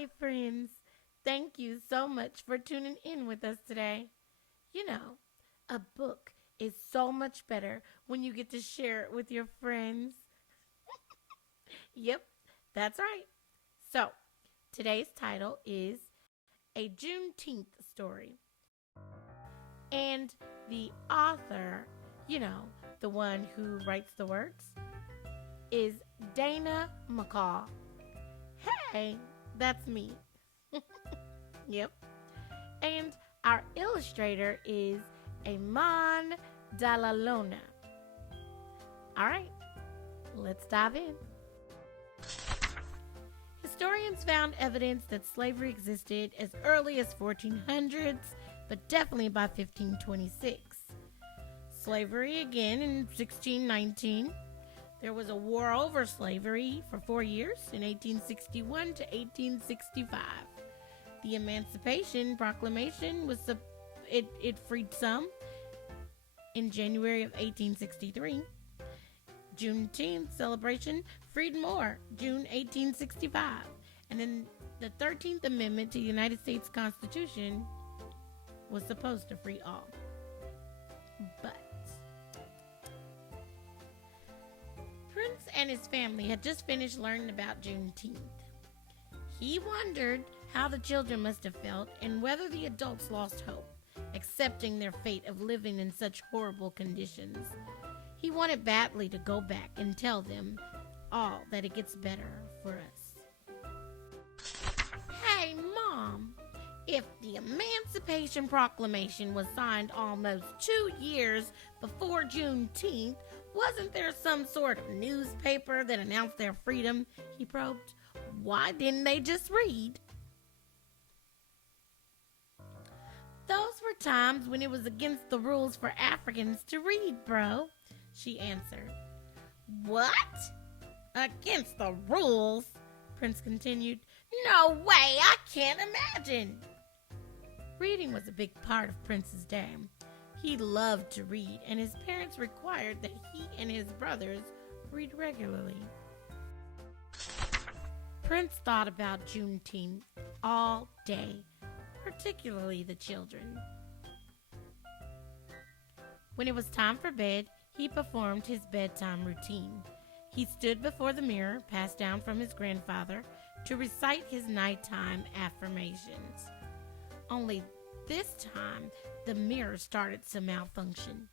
Hi, friends. Thank you so much for tuning in with us today. You know, a book is so much better when you get to share it with your friends. Yep, that's right. So, today's title is A Juneteenth Story. And the author, the one who writes the words, is Dana McCall. Hey, that's me. Yep. And our illustrator is Amon Dalalona. All right, let's dive in. Historians found evidence that slavery existed as early as 1400s, but definitely by 1526. Slavery again in 1619. There was a war over slavery for 4 years in 1861 to 1865. The Emancipation Proclamation it freed some in January of 1863. Juneteenth celebration freed more, June 1865. And then the 13th Amendment to the United States Constitution was supposed to free all. But Prince and his family had just finished learning about Juneteenth. He wondered how the children must have felt and whether the adults lost hope, accepting their fate of living in such horrible conditions. He wanted badly to go back and tell them all that it gets better for us. Hey, Mom, if the Emancipation Proclamation was signed almost 2 years before Juneteenth, wasn't there some sort of newspaper that announced their freedom? He probed. Why didn't they just read? Those were times when it was against the rules for Africans to read, bro, she answered. What? Against the rules? Prince continued. No way, I can't imagine. Reading was a big part of Prince's day. He loved to read, and his parents required that he and his brothers read regularly. Prince thought about Juneteenth all day, particularly the children. When it was time for bed, he performed his bedtime routine. He stood before the mirror, passed down from his grandfather, to recite his nighttime affirmations. Only this time, the mirror started to malfunction.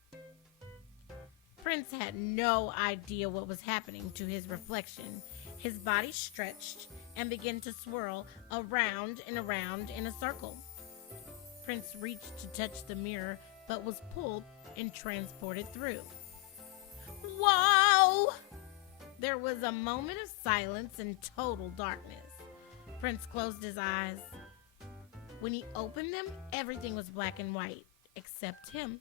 Prince had no idea what was happening to his reflection. His body stretched and began to swirl around and around in a circle. Prince reached to touch the mirror, but was pulled and transported through. Whoa! There was a moment of silence and total darkness. Prince closed his eyes. When he opened them, everything was black and white, except him.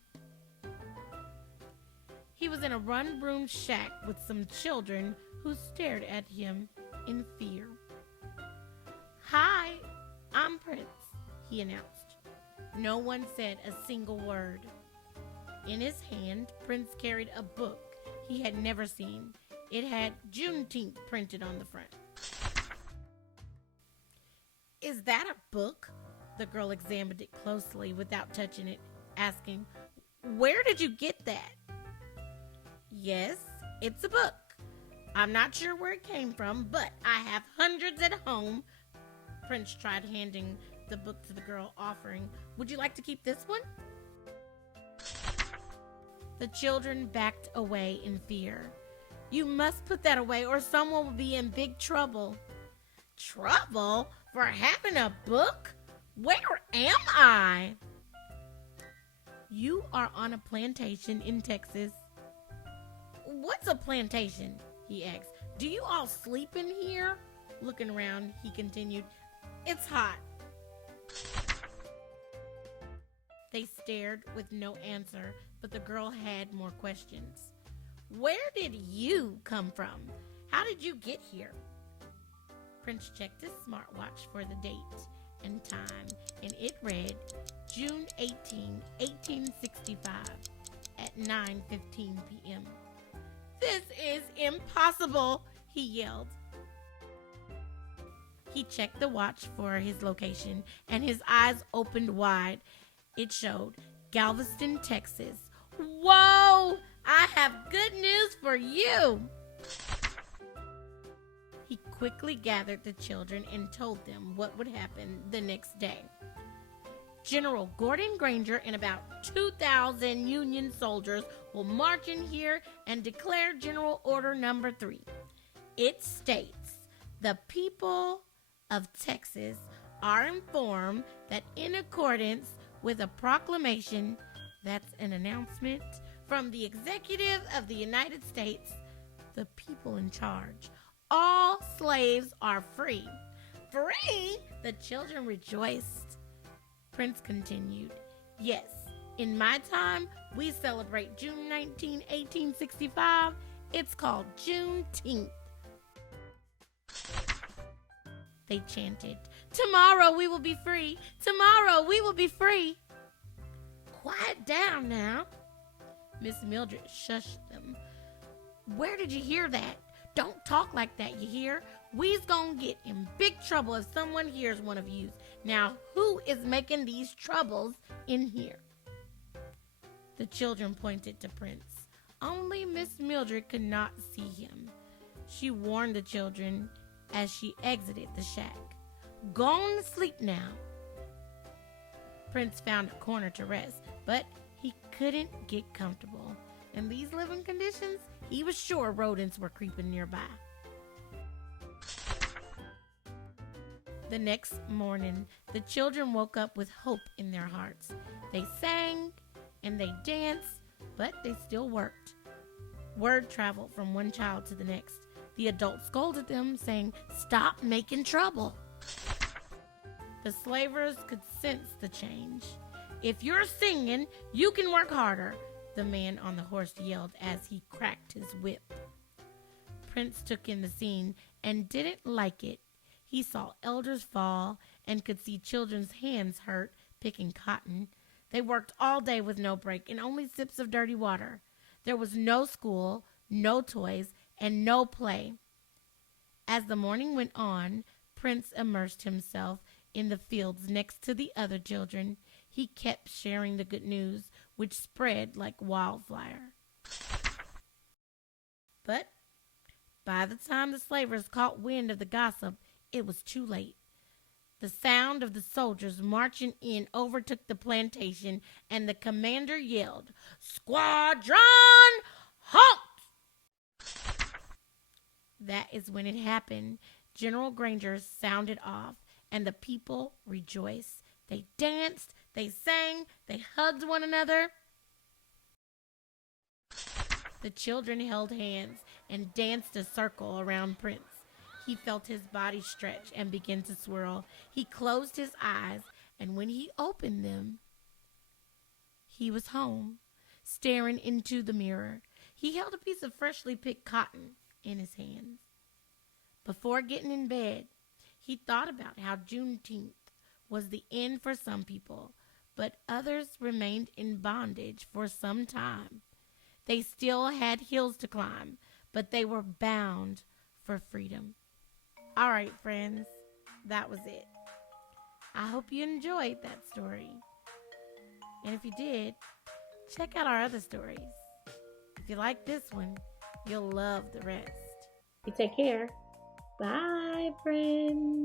He was in a one-room shack with some children who stared at him in fear. Hi, I'm Prince, he announced. No one said a single word. In his hand, Prince carried a book he had never seen. It had Juneteenth printed on the front. Is that a book? The girl examined it closely without touching it, asking, Where did you get that? Yes, it's a book. I'm not sure where it came from, but I have hundreds at home. Prince tried handing the book to the girl, offering, Would you like to keep this one? The children backed away in fear. You must put that away or someone will be in big trouble. Trouble? For having a book? Where am I? You are on a plantation in Texas. What's a plantation? He asked. Do you all sleep in here? Looking around, he continued. It's hot. They stared with no answer, but the girl had more questions. Where did you come from? How did you get here? Prince checked his smartwatch for the date and time, and it read June 18, 1865 at 9:15 p.m. This is impossible, he yelled. He checked the watch for his location, and his eyes opened wide. It showed Galveston, Texas. Whoa! I have good news for you! He quickly gathered the children and told them what would happen the next day. General Gordon Granger and about 2,000 Union soldiers will march in here and declare General Order Number 3. It states, the people of Texas are informed that in accordance with a proclamation, that's an announcement, from the Executive of the United States, the people in charge, all slaves are free. Free? The children rejoiced. Prince continued, yes, in my time, we celebrate June 19, 1865. It's called Juneteenth. They chanted, tomorrow we will be free. Tomorrow we will be free. Quiet down now. Miss Mildred shushed them. Where did you hear that? Don't talk like that, you hear? We's gonna get in big trouble if someone hears one of yous. Now, who is making these troubles in here? The children pointed to Prince. Only Miss Mildred could not see him. She warned the children as she exited the shack. Go on to sleep now. Prince found a corner to rest, but he couldn't get comfortable. In these living conditions, he was sure rodents were creeping nearby. The next morning, the children woke up with hope in their hearts. They sang and they danced, but they still worked. Word traveled from one child to the next. The adults scolded them, saying, stop making trouble. The slavers could sense the change. If you're singing, you can work harder, the man on the horse yelled as he cracked his whip. Prince took in the scene and didn't like it. He saw elders fall and could see children's hands hurt picking cotton. They worked all day with no break and only sips of dirty water. There was no school, no toys, and no play. As the morning went on, Prince immersed himself in the fields next to the other children. He kept sharing the good news, which spread like wildfire. But by the time the slavers caught wind of the gossip, it was too late. The sound of the soldiers marching in overtook the plantation, and the commander yelled, "Squadron, halt!" That is when it happened. General Granger sounded off, and the people rejoiced. They danced, they sang, they hugged one another. The children held hands and danced a circle around Prince. He felt his body stretch and begin to swirl. He closed his eyes, and when he opened them, he was home, staring into the mirror. He held a piece of freshly picked cotton in his hands. Before getting in bed, he thought about how Juneteenth was the end for some people, but others remained in bondage for some time. They still had hills to climb, but they were bound for freedom. All right, friends, that was it. I hope you enjoyed that story. And if you did, check out our other stories. If you like this one, you'll love the rest. You take care. Bye, friends.